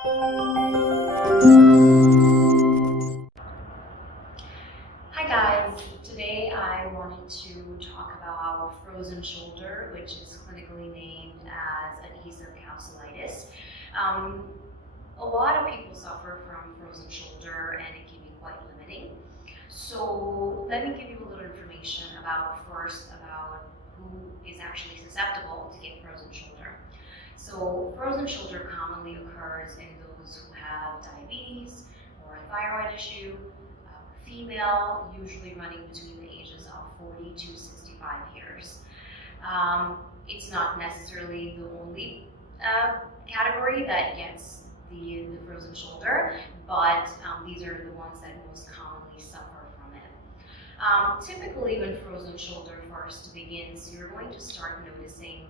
Hi guys, today I wanted to talk about frozen shoulder, which is clinically named as adhesive capsulitis. A lot of people suffer from frozen shoulder and it can be quite limiting. So let me give you a little information about who is actually susceptible to get frozen shoulder. So frozen shoulder commonly occurs in those who have diabetes or a thyroid issue, female, usually running between the ages of 40 to 65 years. It's not necessarily the only category that gets the frozen shoulder, but these are the ones that most commonly suffer from it. Typically, when frozen shoulder first begins, you're going to start noticing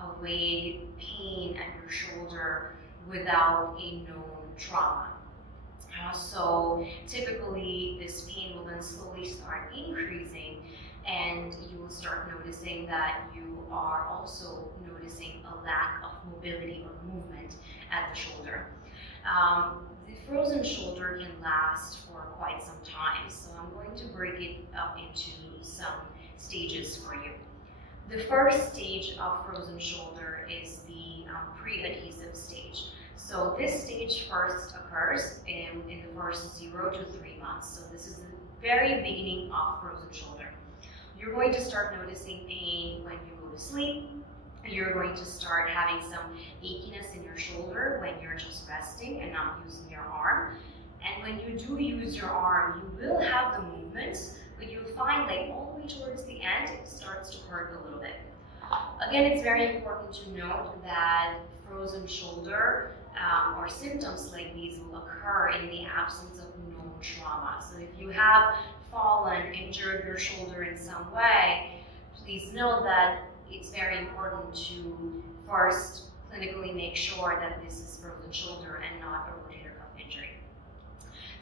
a vague pain at your shoulder without a known trauma. So typically this pain will then slowly start increasing, and you will start noticing that you are also noticing a lack of mobility or movement at the shoulder. The frozen shoulder can last for quite some time, so I'm going to break it up into some stages for you. The first stage of frozen shoulder is the pre-adhesive stage. So this stage first occurs in the first 0 to 3 months. So this is the very beginning of frozen shoulder. You're going to start noticing pain when you go to sleep. You're going to start having some achiness in your shoulder when you're just resting and not using your arm. And when you do use your arm, you will have the movements, but you'll find like all the way towards the end, it starts to hurt a little bit. Again, it's very important to note that frozen shoulder or symptoms like these will occur in the absence of known trauma. So if you have fallen, injured your shoulder in some way, please know that it's very important to first clinically make sure that this is frozen shoulder and not a rotator cuff injury.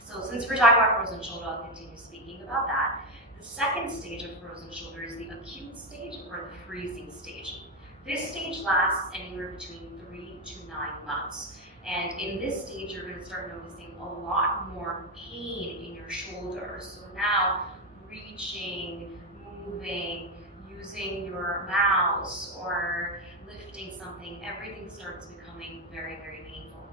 So since we're talking about frozen shoulder, I'll continue speaking about that. The second stage of frozen shoulder is the acute stage or the freezing stage. This stage lasts anywhere between 3 to 9 months. And in this stage, you're going to start noticing a lot more pain in your shoulder. So now reaching, moving, using your mouse or lifting something, everything starts becoming very, very painful.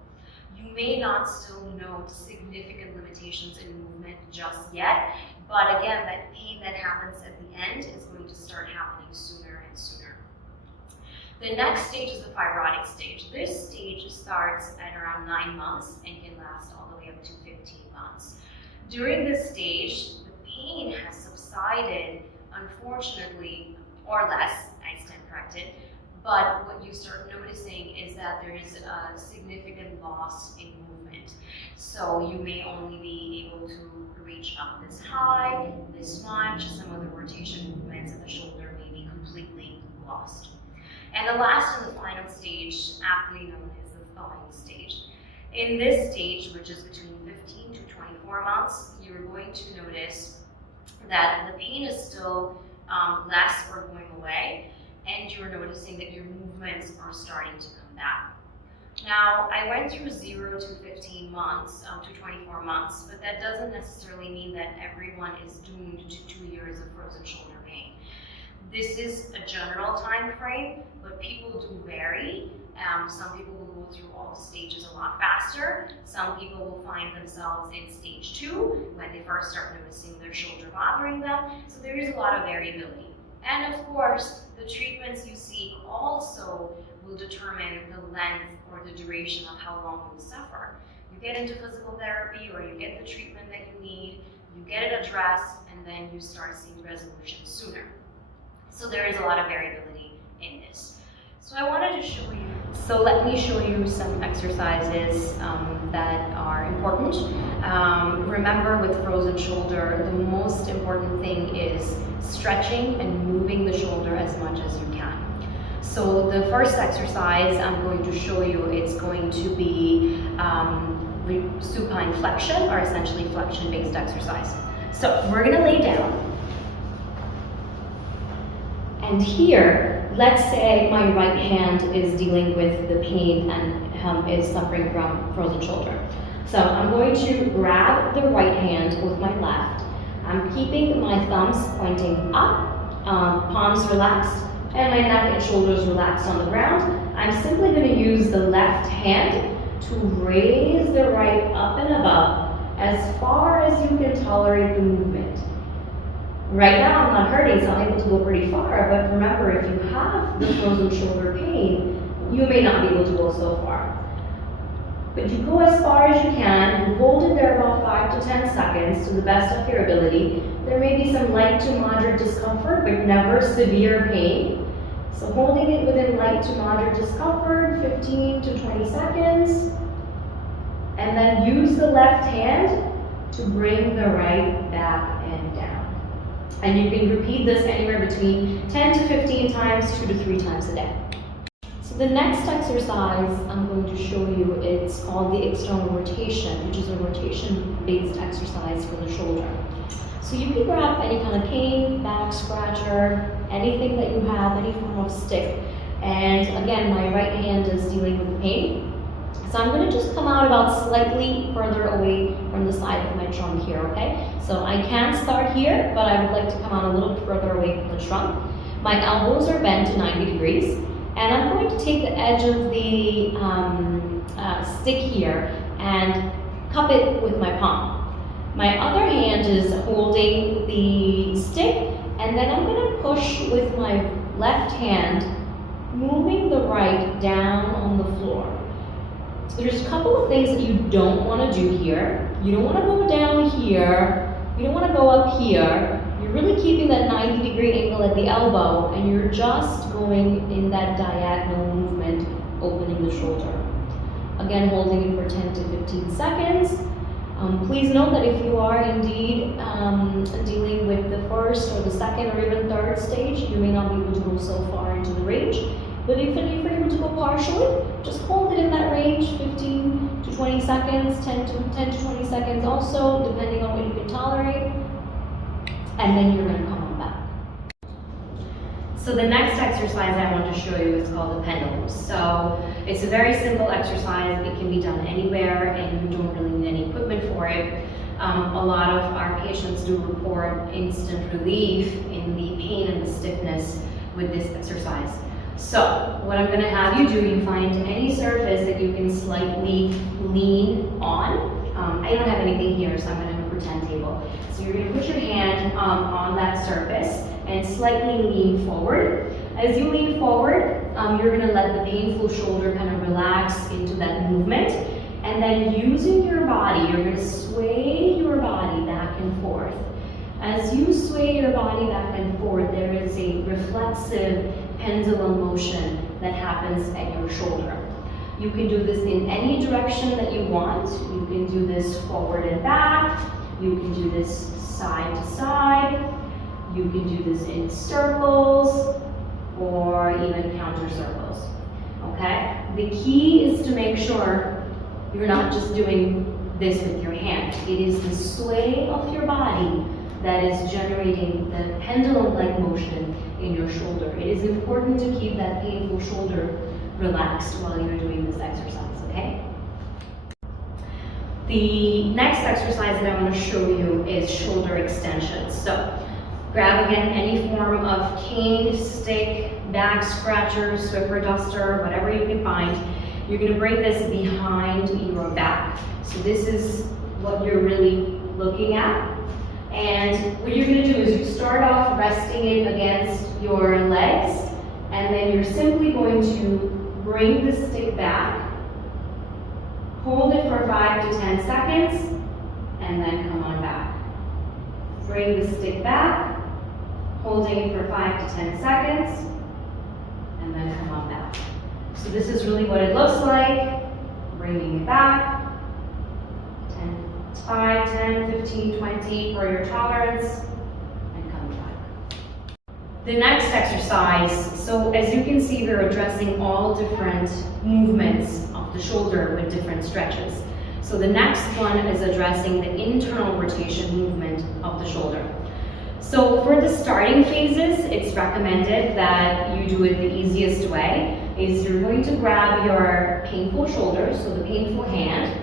You may not still note significant limitations in movement just yet, but again, that pain that happens at the end is going to start happening sooner and sooner. The next stage is the fibrotic stage. This stage starts at around 9 months and can last all the way up to 15 months. During this stage, the pain has subsided, unfortunately, or less, I stand corrected, but what you start noticing is that there is a significant loss in movement. So you may only be able to reach up this high, this much. Some of the rotation movements of the shoulder may be completely lost. And the last and the final stage, aptly known as the thawing stage. In this stage, which is between 15 to 24 months, you're going to notice that the pain is still less or going away, and you're noticing that your movements are starting to come back. Now, I went through 0 to 15 months to 24 months, but that doesn't necessarily mean that everyone is doomed to 2 years of frozen shoulder pain. This is a general time frame, but people do vary. Some people will go through all the stages a lot faster. Some people will find themselves in stage 2 when they first start noticing their shoulder bothering them. So there is a lot of variability. And of course, the treatments you seek also will determine the length or the duration of how long you suffer. You get into physical therapy or you get the treatment that you need, you get it addressed, and then you start seeing resolution sooner. So there is a lot of variability in this. So I wanted to show you, so let me show you some exercises that are important. Remember, with frozen shoulder, the most important thing is stretching and moving the shoulder as much as you can. So the first exercise I'm going to show you, it's going to be supine flexion, or essentially flexion-based exercise. So we're gonna lay down. And here, let's say my right hand is dealing with the pain and is suffering from frozen shoulder. So I'm going to grab the right hand with my left. I'm keeping my thumbs pointing up, palms relaxed, and my neck and shoulders relaxed on the ground. I'm simply going to use the left hand to raise the right up and above as far as you can tolerate the movement. Right now I'm not hurting, so I'm able to go pretty far, but remember, if you have the frozen shoulder pain, you may not be able to go so far. But you go as far as you can, you hold it there about 5 to 10 seconds to the best of your ability. There may be some light to moderate discomfort, but never severe pain. So holding it within light to moderate discomfort, 15 to 20 seconds. And then use the left hand to bring the right back and down. And you can repeat this anywhere between 10 to 15 times, 2 to 3 times a day. So the next exercise I'm going to show you, it's called the external rotation, which is a rotation-based exercise for the shoulder. So you can grab any kind of cane, back scratcher, anything that you have, any form of stick. And again, my right hand is dealing with the pain. So I'm going to just come out about slightly further away from the side of my trunk here, okay? So I can start here, but I would like to come out a little further away from the trunk. My elbows are bent to 90 degrees. And I'm going to take the edge of the stick here and cup it with my palm. My other hand is holding the stick, and then I'm going to push with my left hand, moving the right down on the floor. So there's a couple of things that you don't want to do here. You don't want to go down here. You don't want to go up here. You're really keeping that 90-degree angle at the elbow, and you're just going in that diagonal movement, opening the shoulder. Again, holding it for 10 to 15 seconds. Please note that if you are indeed dealing with the first or the second or even third stage, you may not be able to go so far into the range. But if you're able to go partially, just hold it in that range, 15 to 20 seconds, 10 to 20 seconds also, depending on what you can tolerate. And then you're going to come on back. So the next exercise I want to show you is called the pendulum. So it's a very simple exercise. It can be done anywhere, and you don't really need any equipment for it. A lot of our patients do report instant relief in the pain and the stiffness with this exercise. So what I'm going to have you do, you find any surface that you can slightly lean on. I don't have anything here, so I'm going to have a pretend table. So you're going to put your hand on that surface and slightly lean forward. As you lean forward, you're going to let the painful shoulder kind of relax into that movement. And then using your body, you're going to sway your body back and forth. As you sway your body back and forth, there is a reflexive pendulum motion that happens at your shoulder. You can do this in any direction that you want. You can do this forward and back. You can do this side to side. You can do this in circles or even counter circles, okay? The key is to make sure you're not just doing this with your hand. It is the sway of your body that is generating the pendulum-like motion in your shoulder. It is important to keep that painful shoulder relaxed while you're doing this exercise, okay? The next exercise that I want to show you is shoulder extensions. So grab again any form of cane, stick, back scratcher, Swiffer duster, whatever you can find. You're going to bring this behind your back. So this is what you're really looking at. And what you're going to do is you start off resting it against your legs, and then you're simply going to bring the stick back, hold it for 5 to 10 seconds, and then come on back. Bring the stick back, holding it for 5 to 10 seconds, and then come on back. So this is really what it looks like, bringing it back, 5, 10, 15, 20 for your tolerance, and come back. The next exercise, so as you can see, we're addressing all different movements of the shoulder with different stretches. So the next one is addressing the internal rotation movement of the shoulder. So for the starting phases, it's recommended that you do it the easiest way, is you're going to grab your painful shoulder, so the painful hand,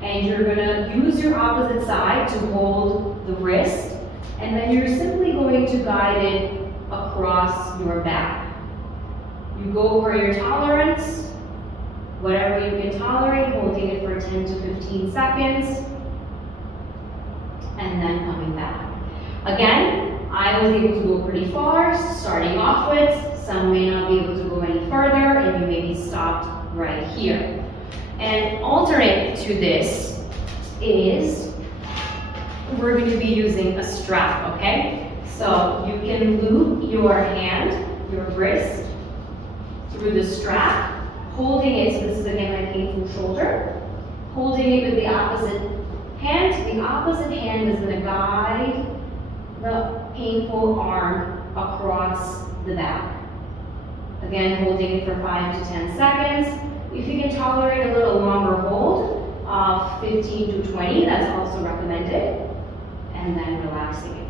and you're gonna use your opposite side to hold the wrist, and then you're simply going to guide it across your back. You go over your tolerance, whatever you can tolerate, holding it for 10 to 15 seconds, and then coming back. Again, I was able to go pretty far, starting off with. Some may not be able to go any further, and you may be stopped right here. And alternate to this is, we're going to be using a strap, okay? So you can loop your hand, your wrist, through the strap, holding it, so this is again my painful shoulder, holding it with the opposite hand. The opposite hand is going to guide the painful arm across the back. Again, holding it for 5 to 10 seconds. If you can tolerate a little longer hold of 15 to 20, that's also recommended. And then relaxing it.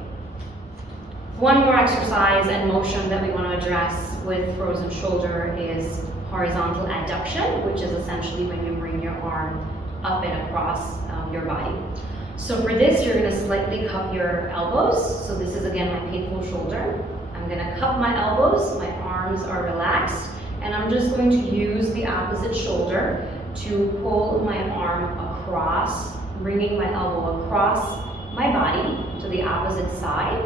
One more exercise and motion that we want to address with frozen shoulder is horizontal adduction, which is essentially when you bring your arm up and across your body. So for this, you're going to slightly cup your elbows. So this is again my painful shoulder. I'm going to cup my elbows, my arms are relaxed, and I'm just going to use the opposite shoulder to pull my arm across, bringing my elbow across my body to the opposite side,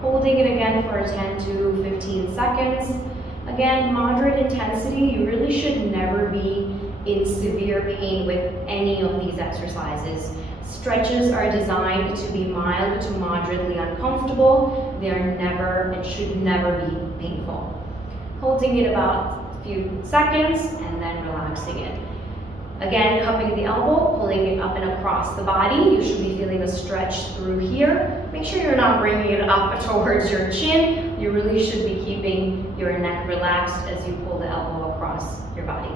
holding it again for 10 to 15 seconds. Again, moderate intensity. You really should never be in severe pain with any of these exercises. Stretches are designed to be mild to moderately uncomfortable. They are never, it should never be painful. Holding it about a few seconds and then relaxing it. Again, cupping the elbow, pulling it up and across the body. You should be feeling a stretch through here. Make sure you're not bringing it up towards your chin. You really should be keeping your neck relaxed as you pull the elbow across your body.